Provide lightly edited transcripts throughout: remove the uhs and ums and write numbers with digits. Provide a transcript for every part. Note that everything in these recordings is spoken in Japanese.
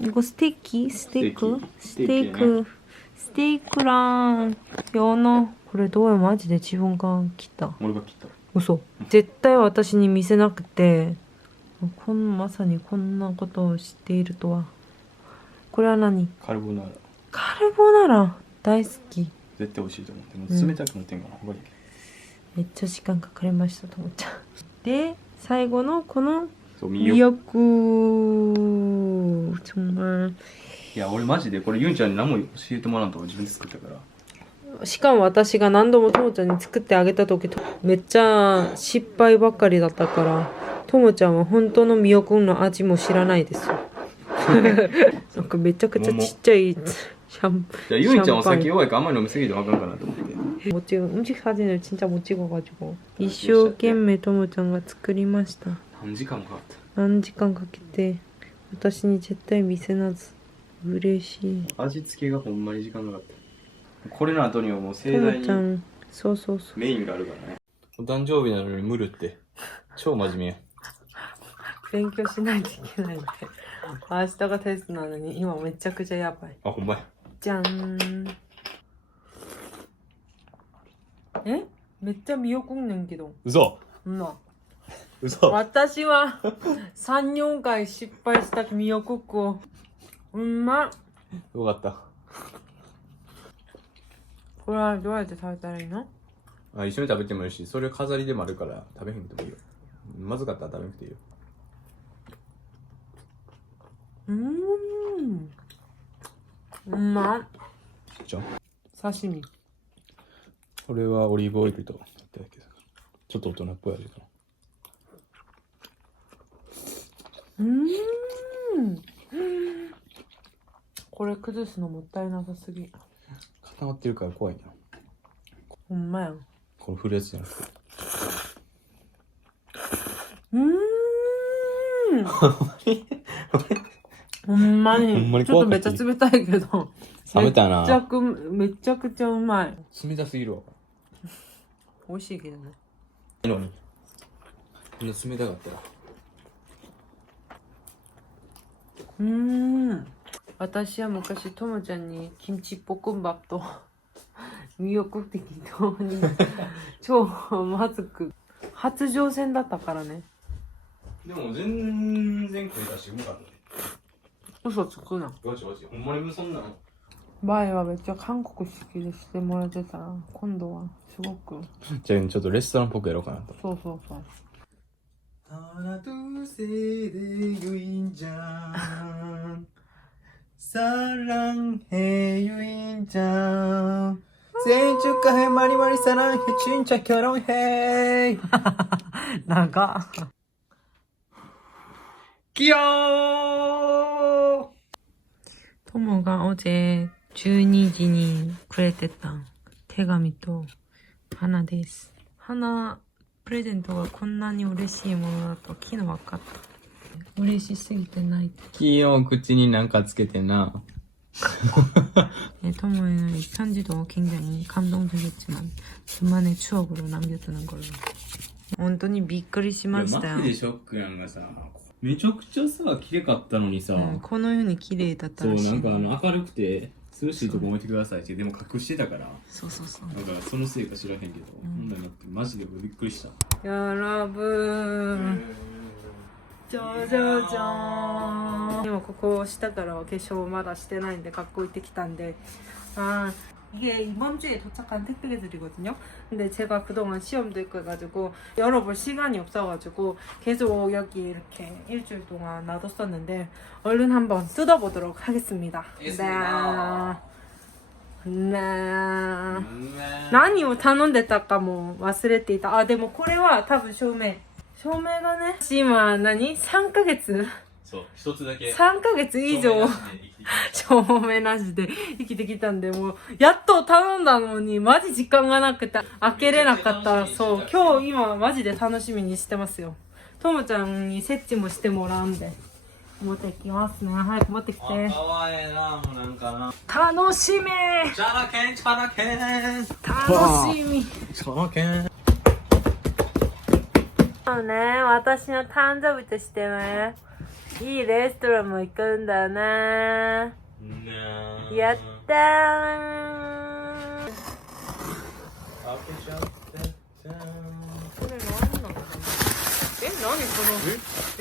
이거 스테이크 스테이크 스테이크랑 연어. 그래 너야 마지で自分が切った。俺が切った。嘘。絶対私に見せなくて、まさにこんなことを知っているとは。これは何？カルボナーラ。カルボナーラ大好き。絶対美味しいと思って。もう冷たくなってんかな。ほら。めっちゃ時間かかりましたと思っちゃう。で最後のこのミヨク정말。いや俺マジでこれユンちゃんに何も教えてもらうと自分で作ったから。しかも私が何度もともちゃんに作ってあげた時めっちゃ失敗ばっかりだったからともちゃんは本当のミヨくんの味も知らないですよ。なんかめちゃくちゃちっちゃいシャンパン。ユンちゃんお酒弱いからあんまり飲みすぎてもあかんかなと思って。음식사진을 진짜 못 찍어가지고一生懸命ともちゃんが作りました。何時間もかかった。何時間かけて私に絶対見せなず。嬉しい。味付けがほんまに時間なかった。これの後にはもう盛大にそうメインがあるからね。お誕生日なのに無理って超真面目や。勉強しないといけないんで明日がテストなのに今めちゃくちゃやばい。あほんまや。じゃん。めっちゃ見送んねんけど。嘘。嘘。私は3、4回失敗したミヨクックをうんまっ。よかった。これはどうやって食べたらいいの？あ一緒に食べてもいいし、それ飾りでもあるから食べへんでもいいよ。まずかったら食べなくていいよ。うまっ。じゃん。刺身。これはオリーブオイルといただけど、ちょっと大人っぽい味かな。これ崩すのもったいなさすぎ。固まってるから怖いな。ほんまやん。この振るやつじゃなくて。ほんまに。ちょっとめっちゃ冷たいけど。冷めたな。めちゃくちゃうまい。冷たすぎるわ。美味しいけどね。のに。みんな冷たかったら。私は昔ともちゃんにキムチポクンバット魅力的に超まずく初乗船だったからね。でも全然食えたしうまかったね。嘘つくな。ガチガチ。ほんまにそんなの。前はめっちゃ韓国好きでしてもらってたら今度はすごくじゃあちょっとレストランっぽくやろうかなと。そうそうそう。하나 둘셋의 유인장 사랑해 유인장 생일 축하해 마리마리 사랑해 진짜 결혼해. 나가. 귀여워. 토모가 어제 12時にくれてた手紙と花です。花プレゼントがこんなに嬉しいものだと昨日分かった。嬉しすぎて泣いて。귀여워口になんかつけてな。 토모의 편지도 굉장히 감동적이었지만 둘만의 추억으로 남겨두는 걸로. 本当にびっくりしましたよ。マジでショックやんがさ、めちゃくちゃさ綺麗かったのにさ、このように綺麗だったらしい。そうなんか明るくて涼しいとこ置いてくださいってでも隠してたから。そうそうそう。だからそのせいか知らへんけど、本来なってマジでびっくりした。やらぶー。じゃじゃじゃーん。今ここ下からは化粧まだしてないんで学校行ってきたんで. 이게 이번 주에 도착한 택배 개들이거든요. 근데 제가 그동안 시험도 있고 해가지고 열어볼 시간이 없어가지고 계속 여기 이렇게 일주일 동안 놔뒀었는데 얼른 한번 뜯어보도록 하겠습니다. 네. 何を頼んでたかも忘れていた。あ、でもこれは多分証明がね、今3ヶ月そう一つだけ3ヶ月以上証明なしで生きてきたんで、もうやっと頼んだのにマジ時間がなくて開けれなかった。そう、今日今マジで楽しみにしてますよ。ともちゃんに設置もしてもらうんで持ってきますね。早く持ってきて。かわいいな、もうなんかな。楽しみ。チャラケンチャラケン。楽しみ。チャラケン。そうね、私の誕生日としてね、いいレストランも行くんだな。やったー。開けちゃってこれ何なのかな。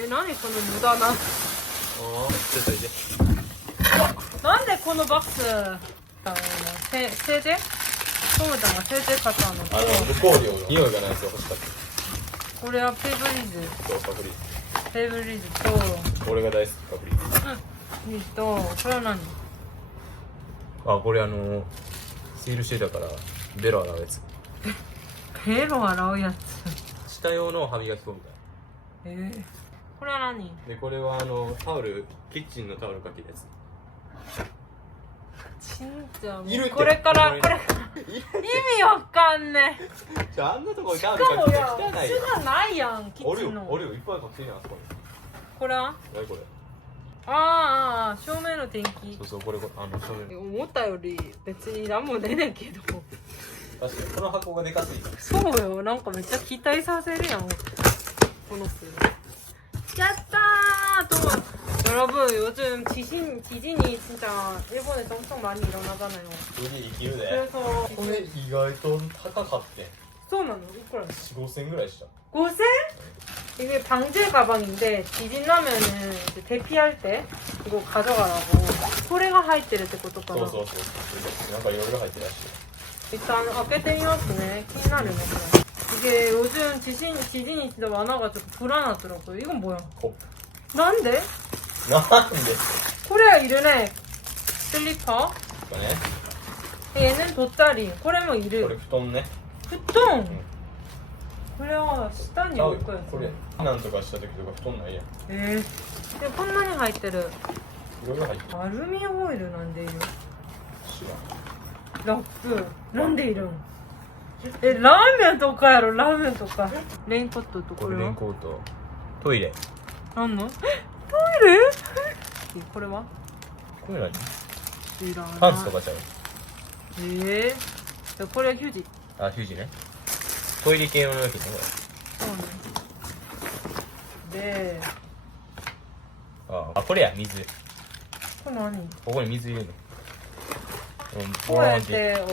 何その無駄な。ちょっといて。なんでこのバッグ製でトムちゃんが製で買ったのと、向こうに匂いがないやつが欲しかった。これはペブリーズそう、パプリペブリーズと俺が大好きパプリとこれは何。これシールしてたからベロ洗うやつ。ベロ洗うやつ。下用の歯磨き粉みたいこれは何。でこれはタオル、キッチンのタオルかけるやつ。ちんちゃんいるってこれから意味わかんねえ。あんなとこにタオしかもルかけてや汚い巣がないやんキおるよッチンの。おるよいっぱいかけてるやんあそこに。これは何これ。照明の天気。そうこれ正面。思ったより別に何も出ねえけど。確かにこの箱がでかすぎた。そうよ、なんかめっちゃ期待させるやんこの巣。やったー또 여러분 요즘 지진이 진짜 일본에서 엄청 많이 일어나잖아요. 우리 이기우네. 그래서 これ意外と高かってん。 쏘나노 이거랑 4,5,000ぐらいした。 5,000? 이게 방제 가방인데 지진 나면은 이제 대피할 때 이거 가져가라고. 소래가 入ってるってことかな。そうなんかいろいろ入ってるらしい。 일단開けてみますね. 気になるねこれ. 이게 요즘 지진이 진짜 많아가지고 불안하더라고요. 이건 뭐야? 난데?なんで 코레아 이르네. 슬리퍼. かね。 얘는 돗자리. 코레모 こ 이르. れ布団ね。 부통. 코레아 식단이 ちゃう 올 よ 거야. これなんとかした時とか布団ないやん。 에. 근데 콘난이 入ってる.いろいろ入ってる。 알루미 호일 난데 이름. 知らん。 락스. 난데 이름. 라면 とかやろ. 라면 とか. 레인코트 또 これレイン 코레아. コート。トイレ。 난노? 토이레? これは?これ何？ 이런. パンツとかちゃう。これヒュージ。あ、ヒュージね。トイレ系の料金ね。そうね。で、これや、水。これ何？ここに水入れるの。こうやって大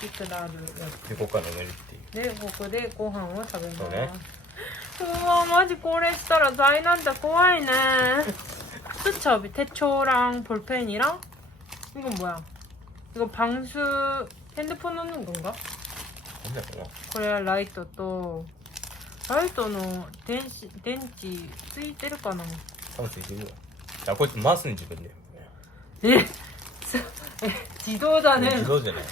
きくなるやで、ここから飲めるっていう。つ。で、ここでご飯を食べます。そうね。うわ、マジこれしたら災難だ。怖いね。수첩이 태초랑 볼펜이랑 이건 뭐야? 이거 방수 핸드폰 넣는 건가? なんだろうな。 그래 라이터 또 라이터는電池ついてるかな?多分ついてるよ。あ、こいつ回すの自分で。自動だね。自動じゃない。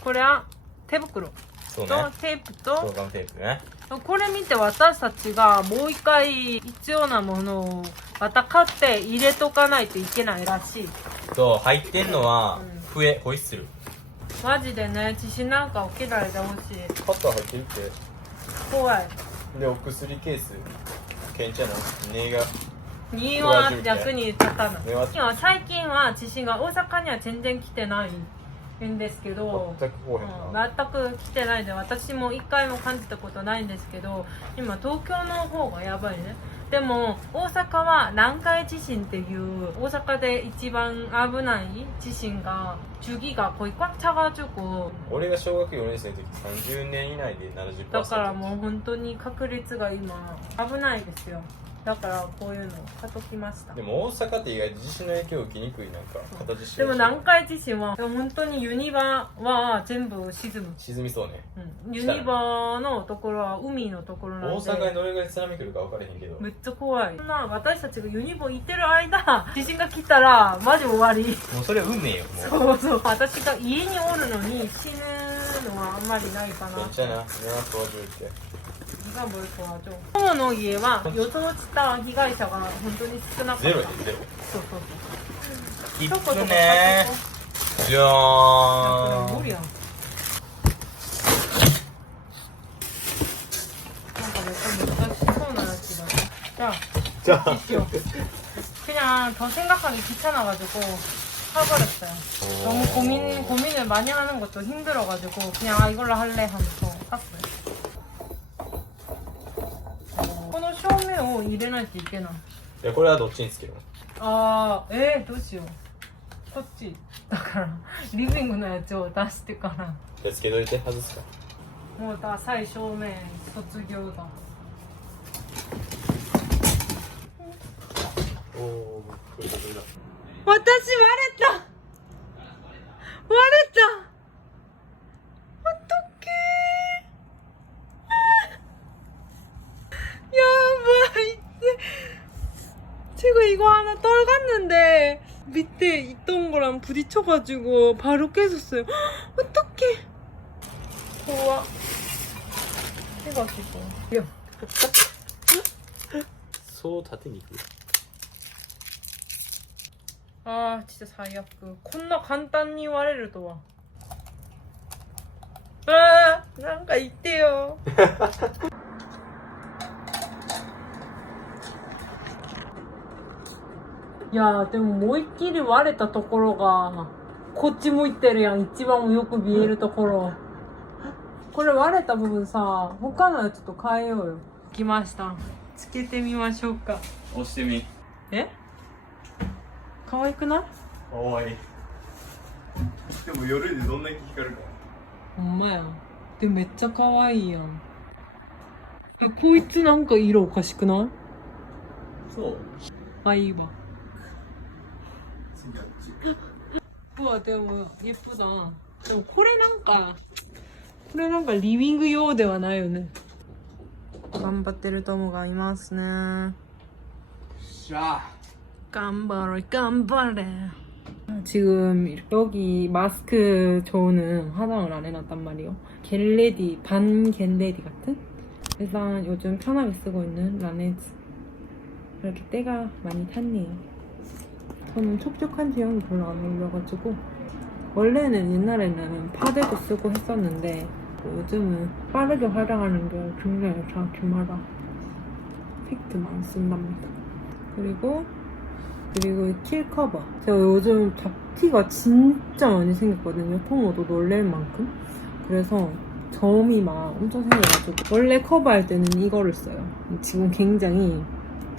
これは手袋そうね。とテープと交換テープね。これ見て私たちがもう一回必要なものをまた買って入れとかないといけないらしい。そう、入ってんのはうん、笛、ホイッスル。マジでね、地震なんか起きないでほしい。カッター入ってるって。怖い。で、お薬ケース。ケンちゃんの寝が。2は役に立たない。寝は最近は地震が大阪には全然来てないんですけど、全くこうへんな。全く来てないんで私も一回も感じたことないんですけど、今東京の方がやばいね。でも大阪は南海地震っていう大阪で一番危ない地震が주기가 거의 꽉 차가지고 俺が小学4年生の時30年以内で 70%。 だからもう本当に確率が今危ないですよ。だからこういうのを買っときました。でも大阪って意外と地震の影響を受けにくいなんか形してでも南海地震は本当にユニバは全部沈む。沈みそうね。ユニバのところは海のところなんで大阪にどれぐらい津波来るか分からへんけど、めっちゃ怖い。そんな私たちがユニボ行ってる間地震が来たらマジ終わり。もうそれは運命よ。もうそうそう。私が家におるのに死ぬのはあんまりないかな。괜찮아 내가 도와줄게。 네가 뭘 도와줘? 호모노 이에와 요소치타 被害者が本当に少なかった。ゼロやでゼロ。そうそうそう。きっ一言つねー。じゃーん。無理やん。なんかめっちゃ難しそうなやつだね。じゃあ 자, 그냥 더 생각하기 귀찮아가지고 사버렸어요. 너무 고민을 많이 하는 것도 힘들어가지고 그냥 이걸로 할래 하면서 샀어요. この照明もう入れないといけない。いやこれはどっちにつけるの？どうしよう。こっちだからリビングのやつを出してから。じゃあつけといて外すか。もうダサい照明卒業だ。おお、これだこれだ。私割れた。割れた。おっとっけー. 야, 제가 이거 하나 떨갔는데 밑에 있던 거랑 부딪혀가지고 바로 깨졌어요. 어떡해. 좋아. 해가지고. 야. そう縦にいく。 아 진짜 사이악. 겁나 간단히割れるとは. 아, 뭔가 있대요. 야, でも思いっきり割れたところがこっち向いてるやん。一番よく見えるところ。これ割れた部分さ、他のやつと変えようよ。来ました。つけてみましょうか。押してみ。え？可愛くない？かわいい。でも夜でどんだけ光るか。ほんまや。でめっちゃ可愛いやん。こいつなんか色おかしくない？そう。あ、いいわ。うわ、でも예쁘다。でもこれなんかリビング用ではないよね。頑張ってる友がいますね。しゃあ。 깜발해. 지금 여기 마스크 저는 화장을 안 해놨단 말이에요. 겟레디, 반 겟레디 같은? 일단 요즘 편하게 쓰고 있는 라네즈. 이렇게 때가 많이 탔네요. 저는 촉촉한 제형이 별로 안 어울려가지고 원래는 옛날에는 파데도 쓰고 했었는데 요즘은 빠르게 화장하는 게 중요해요. 저마다 팩트만 쓴답니다. 그리고 이 킬 커버. 제가 요즘 잡티가 진짜 많이 생겼거든요. 토모도 놀랄 만큼. 그래서 점이 막 엄청 생겨가지고 원래 커버할 때는 이거를 써요. 지금 굉장히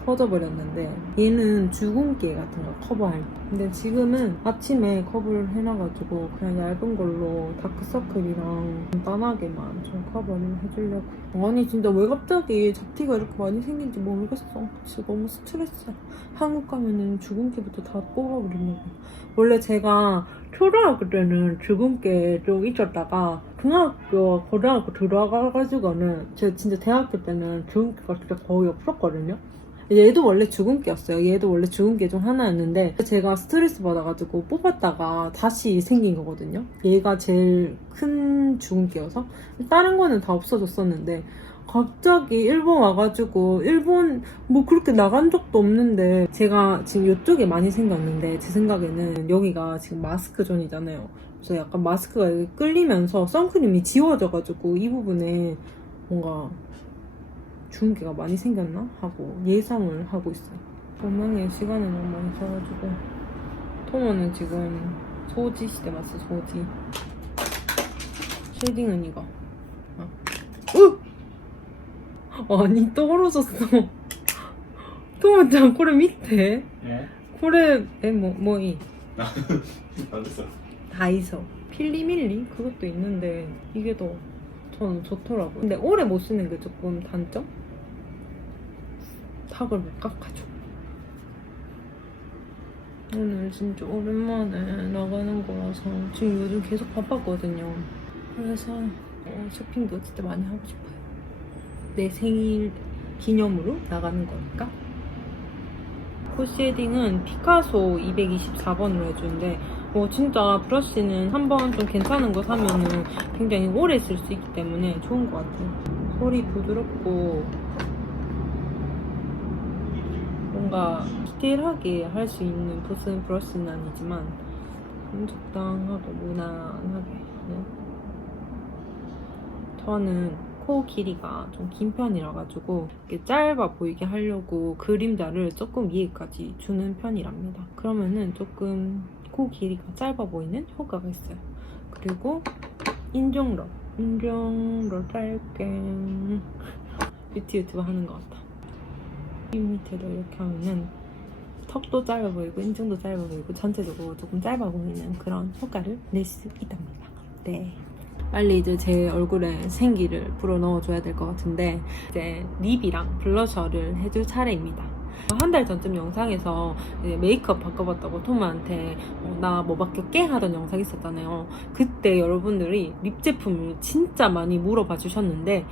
터져버렸는데 얘는 주근깨 같은 거 커버할 때. 근데 지금은 아침에 커버를 해놔가지고 그냥 얇은 걸로 다크서클이랑 간단하게만 좀 커버를 해주려고. 아니 진짜 왜 갑자기 잡티가 이렇게 많이 생긴지 모르겠어. 진짜 너무 스트레스야. 한국 가면은 주근깨부터 다 뽑아버리려고. 원래 제가 초등학교 때는 주근깨 좀 있었다가 중학교, 고등학교 들어가가지고는 제가 진짜 대학교 때는 주근깨가 진짜 거의 없었거든요. 얘도 원래 주근깨였어요. 얘도 원래 주근깨 중 하나였는데 제가 스트레스 받아가지고 뽑았다가 다시 생긴 거거든요. 얘가 제일 큰 주근깨여서 다른 거는 다 없어졌었는데 갑자기 일본 와가지고 일본 뭐 그렇게 나간 적도 없는데 제가 지금 이쪽에 많이 생겼는데 제 생각에는 여기가 지금 마스크 존이잖아요. 그래서 약간 마스크가 여기 끌리면서 선크림이 지워져가지고 이 부분에 뭔가 주근깨가 많이 생겼나? 하고 예상을 하고 있어요. 조명에 시간을 너무 많이 써가지고 토모는 지금 소지 시대 맞어. 소지. 쉐딩은 이거. 아니 떨어졌어. 토모 나これ見て. 예? これもういい. 안 됐어. 다이소 필리밀리 그것도 있는데 이게 더 저는 좋더라고요. 근데 오래 못 쓰는 게 조금 단점? 탁을 못 깎아줘. 오늘 진짜 오랜만에 나가는 거라서 지금 요즘 계속 바빴거든요. 그래서 쇼핑도 진짜 많이 하고 싶어요. 내 생일 기념으로 나가는 거니까. 코 쉐딩은 피카소 224번으로 해주는데 진짜 브러쉬는 한번 좀 괜찮은 거 사면은 굉장히 오래 쓸 수 있기 때문에 좋은 것 같아요. 솔이 부드럽고 뭔가 디테일하게 할 수 있는 무슨 브러쉬는 아니지만 적당하고 무난하게. 저는 코 길이가 좀 긴 편이라 가지고 이렇게 짧아 보이게 하려고 그림자를 조금 위에까지 주는 편이랍니다. 그러면은 조금 코 길이가 짧아 보이는 효과가 있어요. 그리고 인중러 짧게 뷰티 유튜브 하는 것 같아. 이 밑에도 이렇게 하면은 턱도 짧아 보이고 인중도 짧아 보이고 전체적으로 조금 짧아 보이는 그런 효과를 낼 수 있답니다. 네. 빨리 이제 제 얼굴에 생기를 불어 넣어줘야 될 것 같은데 이제 립이랑 블러셔를 해줄 차례입니다. 한 달 전쯤 영상에서 메이크업 바꿔봤다고 토마한테 나 뭐 바뀌었게? 하던 영상 있었잖아요. 그때 여러분들이 립 제품을 진짜 많이 물어봐 주셨는데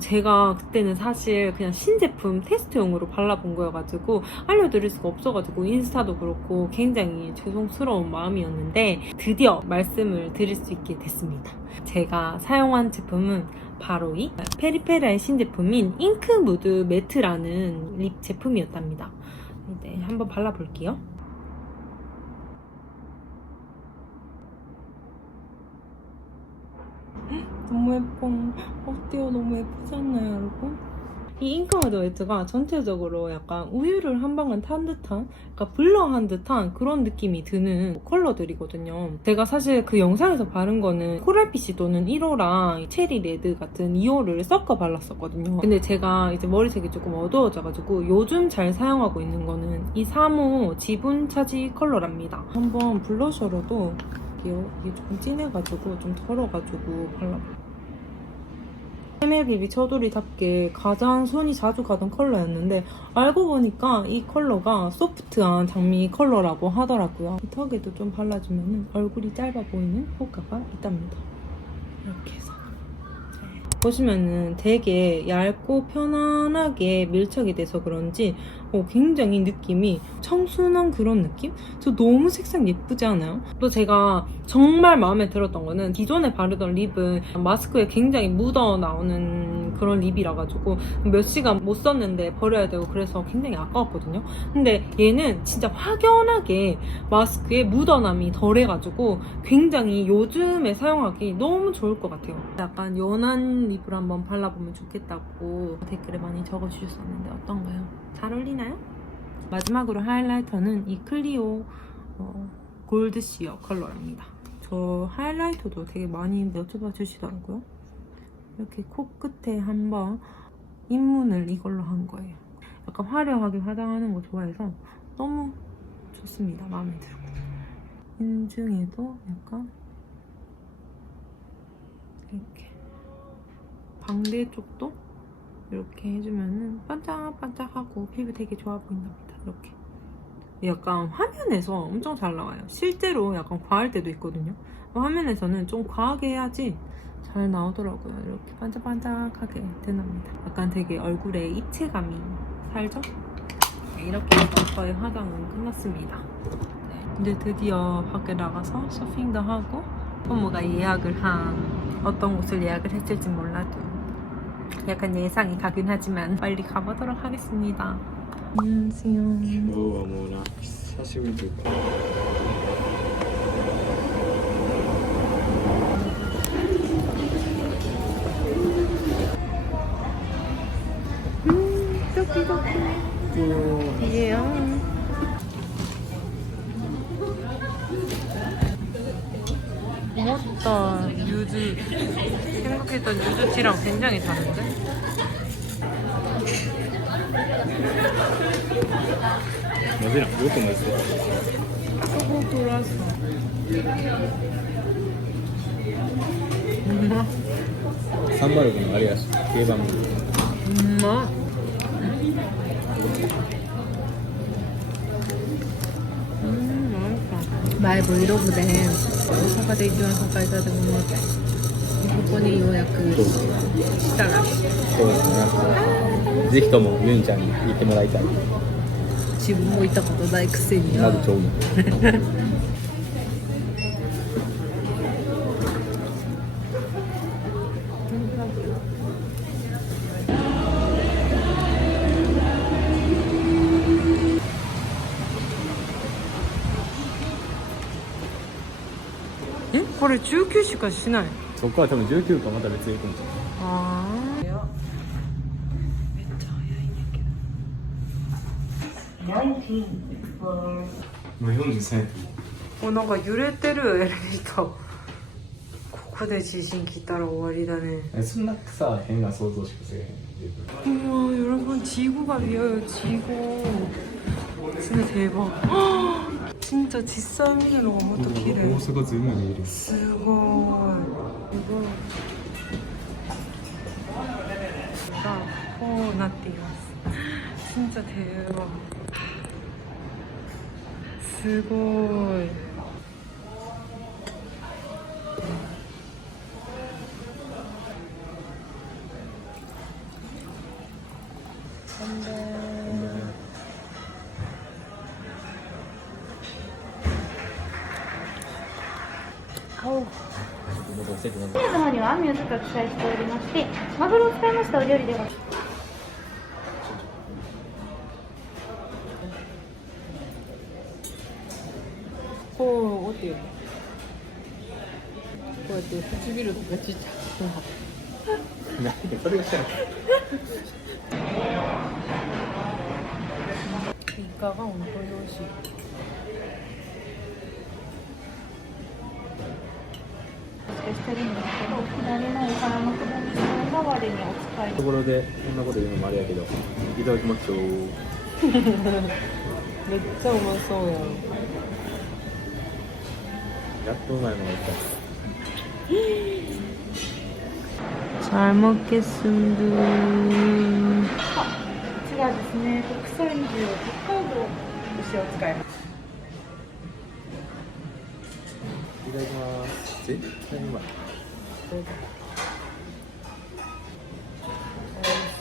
제가 그때는 사실 그냥 신제품 테스트용으로 발라본 거여가지고 알려드릴 수가 없어가지고 인스타도 그렇고 굉장히 죄송스러운 마음이었는데 드디어 말씀을 드릴 수 있게 됐습니다. 제가 사용한 제품은 바로 이 페리페라의 신제품인 잉크 무드 매트라는 립 제품이었답니다. 네, 한번 발라볼게요. 너무 예뻐. 어때요? 너무 예쁘지 않나요, 여러분? 이 잉크무드 매트가 전체적으로 약간 우유를 한 방울 탄 듯한, 약간 블러한 듯한 그런 느낌이 드는 컬러들이거든요. 제가 사실 그 영상에서 바른 거는 코랄빛이 도는 1호랑 체리 레드 같은 2호를 섞어 발랐었거든요. 근데 제가 이제 머리색이 조금 어두워져가지고 요즘 잘 사용하고 있는 거는 이 3호 지분 차지 컬러랍니다. 한번 블러셔로도 이게 조금 진해가지고 좀 덜어가지고 발라볼게요. MLBB 처돌이답게 가장 손이 자주 가던 컬러였는데 알고 보니까 이 컬러가 소프트한 장미 컬러라고 하더라고요. 이 턱에도 좀 발라주면 얼굴이 짧아 보이는 효과가 있답니다. 이렇게 해서 보시면은 되게 얇고 편안하게 밀착이 돼서 그런지 굉장히 느낌이 청순한 그런 느낌? 저 너무 색상 예쁘지 않아요? 또 제가 정말 마음에 들었던 거는 기존에 바르던 립은 마스크에 굉장히 묻어 나오는 그런 립이라 가지고 몇 시간 못 썼는데 버려야 되고 그래서 굉장히 아까웠거든요. 근데 얘는 진짜 확연하게 마스크에 묻어남이 덜해가지고 굉장히 요즘에 사용하기 너무 좋을 것 같아요. 약간 연한 립을 한번 발라보면 좋겠다고 댓글에 많이 적어주셨었는데 어떤가요? 잘 어울리나요? 마지막으로 하이라이터는 이 클리오 골드 시어 컬러랍니다. 저 하이라이터도 되게 많이 여쭤봐 주시더라고요. 이렇게 코끝에 한번 입문을 이걸로 한 거예요. 약간 화려하게 화장하는 거 좋아해서 너무 좋습니다. 마음에 들고. 인중에도 약간 이렇게 방대 쪽도 이렇게 해주면은 반짝반짝하고 피부 되게 좋아 보인답니다. 이렇게 약간 화면에서 엄청 잘 나와요. 실제로 약간 과할 때도 있거든요. 화면에서는 좀 과하게 해야지 잘 나오더라고요. 이렇게 반짝반짝하게 된답니다. 약간 되게 얼굴에 입체감이 살죠? 네, 이렇게 해서 저의 화장은 끝났습니다. 네, 이제 드디어 밖에 나가서 쇼핑도 하고 부모가 예약을 한 어떤 곳을 예약을 했을지 몰라도 약간 예상이 가긴 하지만 빨리 가보도록 하겠습니다. 안녕하세요. 今日はもうな久しぶりというか이게요. 고맙다. 유즈 생각했던 유즈티랑 굉장히 다른데? 맞으나 이것도 맛있어. 초보 돌았어. 산발은あれやし定番 엄마. 맛있다. 마이 브이로그で大阪で一番栄えたと思ってここにようやくしたらそうですね。ぜひともユンちゃんに行ってもらいたい。自分も行ったことないくせにまずちょうど。えこれ19しかしないそこは多分19かまた別に行くんじゃない。ああめっちゃ早いんやけどもう43やなんか揺れてるエレベーターここで地震来たら終わりだねそんなさ変な想像しかせえへん。 우와 여러분 지구가 비어요 지구. 진짜 대박. 진짜 実際見るのがもっと綺麗。大阪全部見える。すごい。すごい。がこうなっています。진짜 대박。すごい。乾杯。メニューの方にはアミューズが記載しておりまして、マグロを使いましたお料理ではこう折ってよ。こうやって唇とかちっちゃく。なんでそれがしたの？イカが本当に美味しい。してるんですけど、左のお皿のくぼみの代わりにお使いところでこんなこと言うのもあれやけど、いただきますよ。めっちゃうまそうやん。やっとうまいものが来た。 잘 먹겠습니다. こちらですね、国産牛北海道牛を使います。いただきます。絶対うまい。ス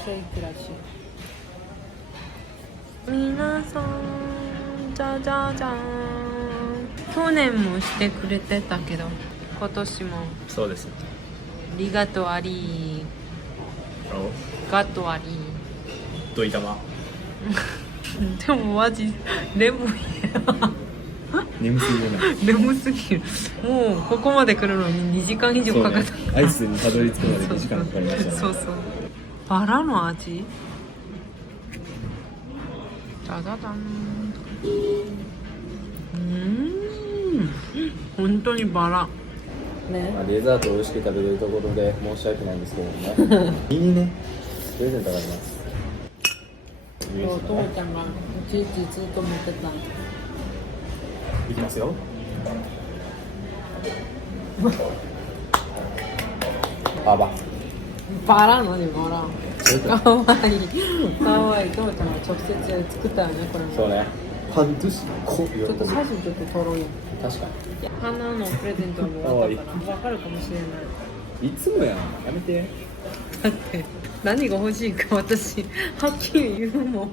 テーキらしい。皆さん、じゃじゃじゃん。去年もしてくれてたけど、今年もそうです。リガトあり、ガトあり。どいたま。でもマジレモンや。眠すぎるな。眠すぎる。もうここまで来るのに2時間以上かかった。アイスにたどり着くまで2時間かかりましたね。そうそう。バラの味？じゃじゃじゃん。本当にバラ。ね。まあ、デザートを美味しく食べれるところで申し訳ないんですけどもね。いいね。プレゼントがあります。そう父ちゃんがいちいちずっと持ってた。いきますよ。ババ。バラのにバラ。かわいい。かわいい。父ちゃんが直接作ったよねこれも。そうね。半年こうちょっと写真ちょっと撮ろうよ。確かいや花のプレゼントも終わったから分かるかもしれない。に。いつもやん。やめて。だって何が欲しいか私はっきり言うもん。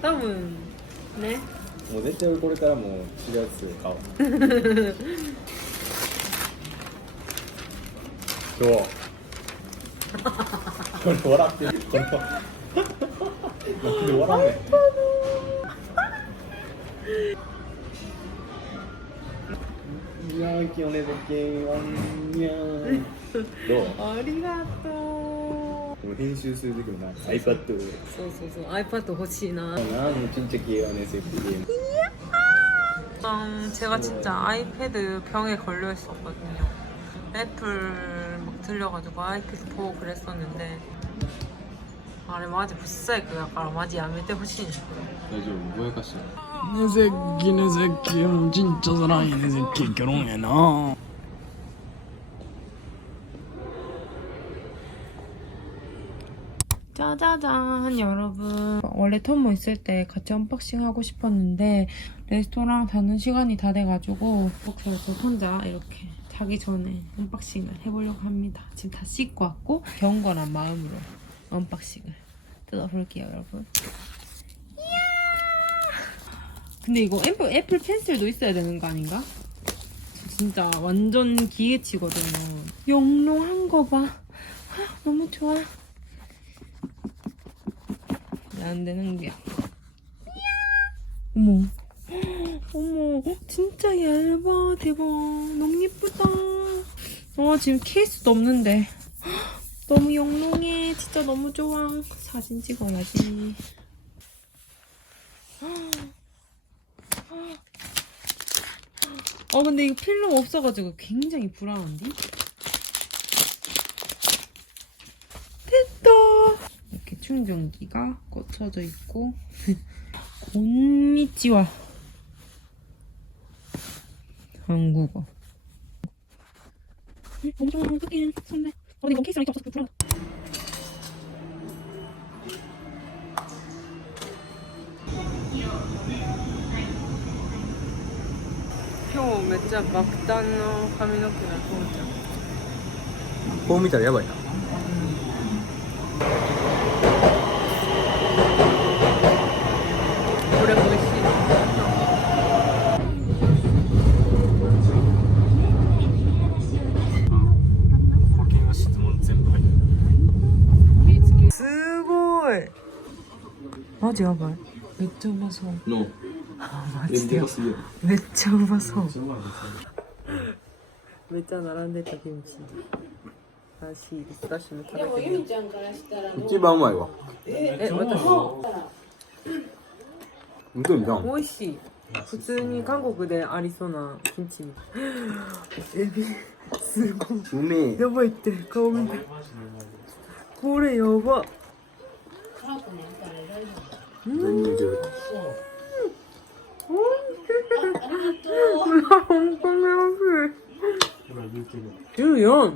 多分ね。もう絶対俺これからもう違うやつ買おう。今日これ笑ってる。これなんで笑うねん。いやー、今日ね、僕はんにゃー。どう？ありがとう。もう編集する時もな、iPad。そうそうそう iPad欲しいな。진짜 귀여운 SFP. 제가 진짜 아이패드 병에 걸려 있었거든요. 애플 막 들려가지고 아이패드 보고 그랬었는데 아래 마지 부사이 그 약간 마지 야메테 호신. 大丈夫？ぼやかしてる。ねぜっきねぜっきもうちんちゃさないねぜっきキョロンやな。 짜자잔 여러분, 원래 텀모 있을 때 같이 언박싱 하고 싶었는데 레스토랑 닫는 시간이 다 돼가지고 그래서 혼자 이렇게 자기 전에 언박싱을 해보려고 합니다. 지금 다 씻고 왔고 경건한 마음으로 언박싱을 뜯어볼게요 여러분. 근데 이거 애플 펜슬도 있어야 되는 거 아닌가? 진짜 완전 기계치거든요. 영롱한 거 봐. 너무 좋아. 안 되는 게. 어머. 어머. 진짜 얇아. 대박. 너무 예쁘다. 지금 케이스도 없는데. 너무 영롱해. 진짜 너무 좋아. 사진 찍어야지. 근데 이거 필름 없어가지고 굉장히 불안한데? 됐다. 충전기가 꽂혀져 있고 곤니치와 한국어. 엄청 크긴 선배. 근데 이거 케이스랑 이렇게 없어서 불안하다.今日めっちゃ爆誕の髪の毛なともちゃん。こう見たらやばいな。これ美味しい。すごい。マジやばい。めっちゃうまそう。のマジでめっちゃうまそう。めっちゃ並んでたキムチ。らしいです。私も食べてみよう。でもゆみちゃんからしたら一番うまいわ。私本当にな。美味しい。普通に韓国でありそうなキムチ。エビすごい。うめえ。やばいって顔見て。これやば。何言うてる。本当に14。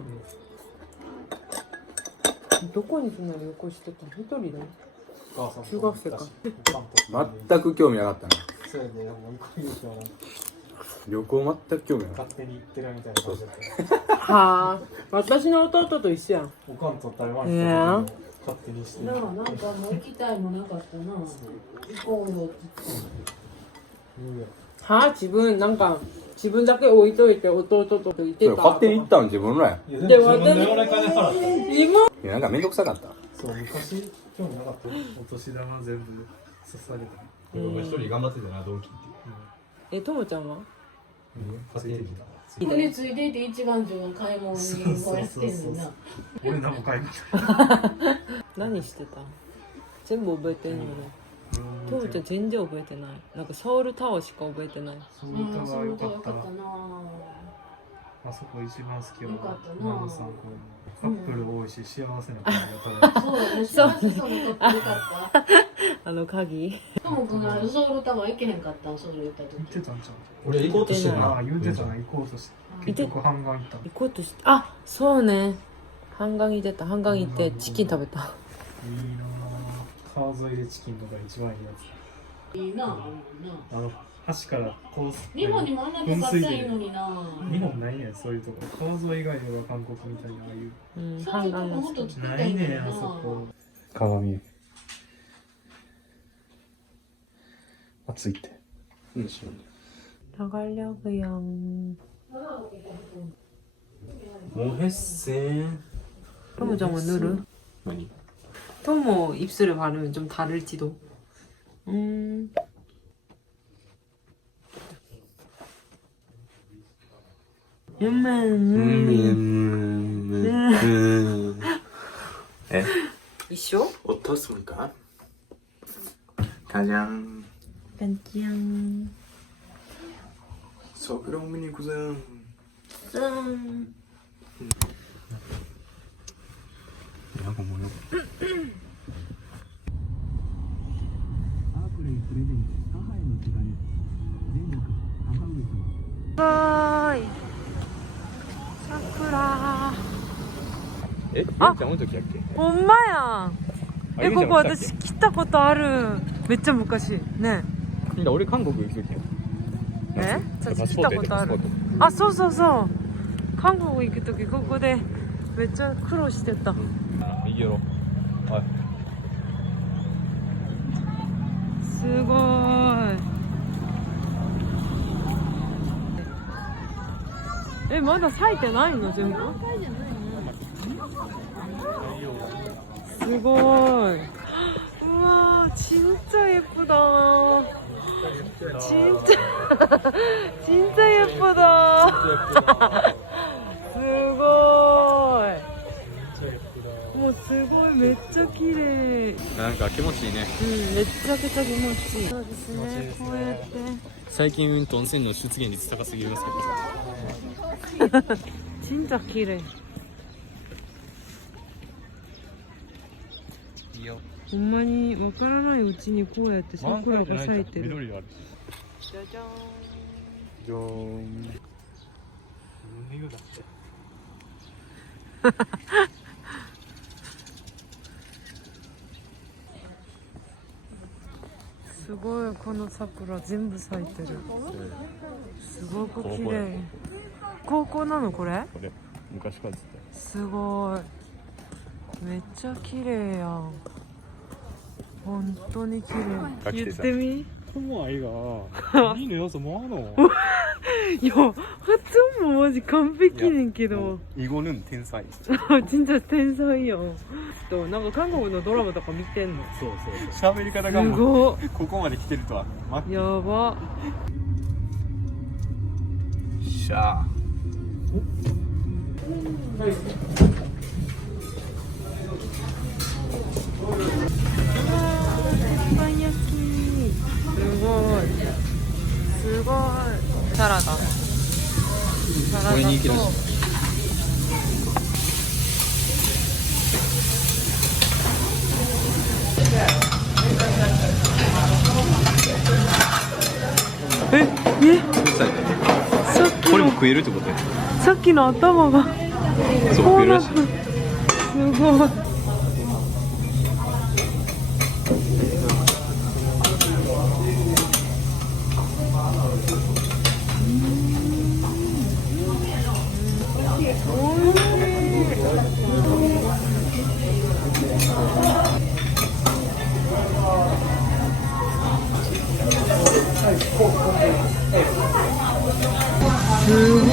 どこにそんな旅行してた？一人だよ。中学生か。全く興味なかったな。そうやね、もう行こうよ。旅行全く興味なかっ勝手に行ってるみたいな感じだった。はあ、私の弟と一緒やん。おかんと台湾いや行った時に勝手にして。なんかもう行きたいもなかったな。行こうよって言うよ。はあ、自分だけ置いといて弟と行ってた。た。勝手に行ったん自分らや。いやでも自分で俺金払った。今いやなんかめんどくさかった。そう昔興味なかった。お年玉全部刺された。一人頑張ってたな同期ってともちゃんは？ついてきた。ここについていて一番自分買い物にこうやってんのにな。俺何も買い物。何してた？全部覚えてんのね。ともちゃん全然覚えてない。なんかソウルタワーしか覚えてない。そういう歌が良かったな。な。あそこ一番好きよ。よかったなママさんカップル多いし幸せな感じがただ。そうだね。そうそうよかった。鍵。ともくんがソウルタワー行けへんかったん、ソウル行った言って時。たんちゃう。俺行こうとしてああ言ってたな、行こうとして結局半岸行ったの。行こうとして、あ、そうね。半岸行ってた。半岸行ってチキン食べた。いいなぁ。川沿いでチキンとか一番いいやつ。いいな、あんな。橋からこう日本にもあんなとこあったらいいのにな。日本ないねんそういうとこ。川沿い以外では韓国みたいなああいううん、そういうとこ半岸もっと作りたないいんだよな。ねんあそこ。鏡暑いって。うん나가려고요. 뭐 했어? 토모 정원 누르? 아니. 토모 입술에 바르면 좀 다를지도. 에? 이쇼? 어떻습니까? 가장 짠짠. 서그렁민이 구성. 짠. 야구 뭐야? 바이. 사쿠라. 에? 아! 장원時やっけ? 엄마야. 아, 이거 이거 봐, 진짜私 来たことある. 몇점昔. 네. 근데 우리 한국 여기時や. 네? 저 파스포트 来たことある. 아, そうそうそう. 한국行くときここでめっちゃ苦労してた. 이겨로. 아. すごい. 에, まだ咲いてないの全部? すごい. 우와, 진짜 예쁘다. 진짜 예쁘다. すごい. もうすごいめっちゃ綺麗。なんか気持ちいいね。めっちゃくちゃ気持ちいい。そうですね。こうやって。最近温泉の出現率高すぎますけど。 진짜綺麗. いいよ。ほんまにわからないうちにこうやって桜が咲いてる。緑あるじゃじゃーん。じゃーん。すごい、この桜全部咲いてる。すごく綺麗。高校なのこれ？これ昔からずっすごい。めっちゃ綺麗やん。本当に綺麗。言ってみ。と雲愛がいいの要素もあのいや、発音もマジ完璧ねんけど。 이거는天才. 진짜天才やん。となんか韓国のドラマとか見てんの？そうそう喋り方がすもうごっ。ここまで来てるとは。やば。しゃあ。鉄板焼き。すごい。すごい。サラダ。サラダと。これ人気だし。さっきのこれも食えるってことや。さっきの頭がそうこうなっ。食えるらしたい。すごい。すごい、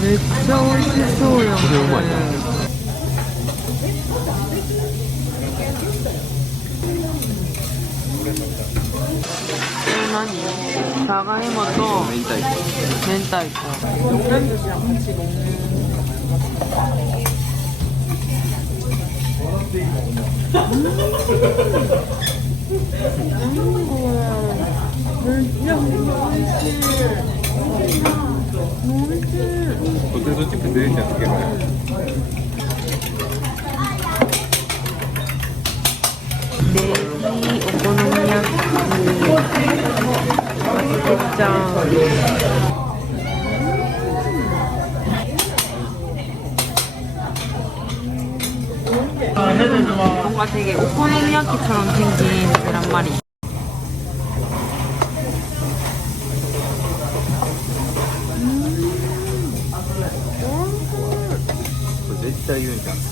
めっちゃ美味しそうやん。これうまいな。何？じゃがいもと明太子。明太子。何じゃん、8ポテトチップス入れちゃってけばね。レギお好み焼きちゃん。뭔가 되게 오코노미야키처럼 생긴 계란말이. これ絶対言うんじゃんって。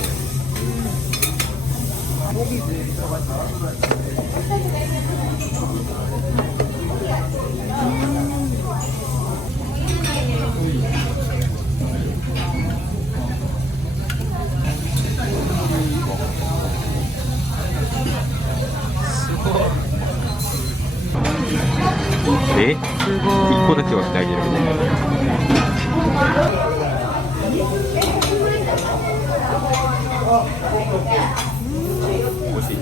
え？1個だけ割ってあげるみたいな。美味しい。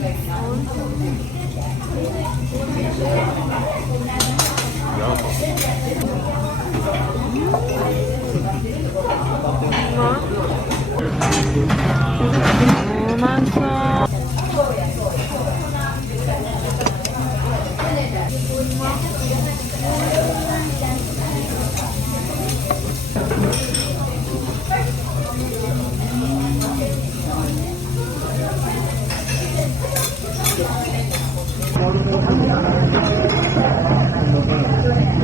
やば。うまそう。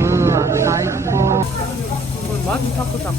うわ、最高。これマジサクサク。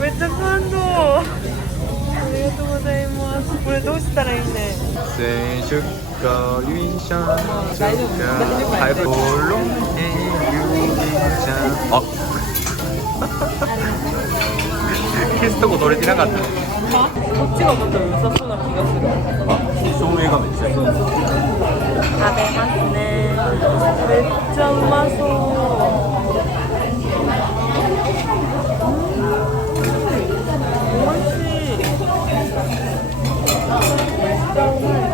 めっちゃ感動。ありがとうございます。これどうしたらいいね。生日快乐上这个海波龙的云上。あ消すとこ取れてなかった。こっちがもっと良さそうな気がする。照明がめっちゃいい。食べますね。 진짜 맛있어. 맛있지.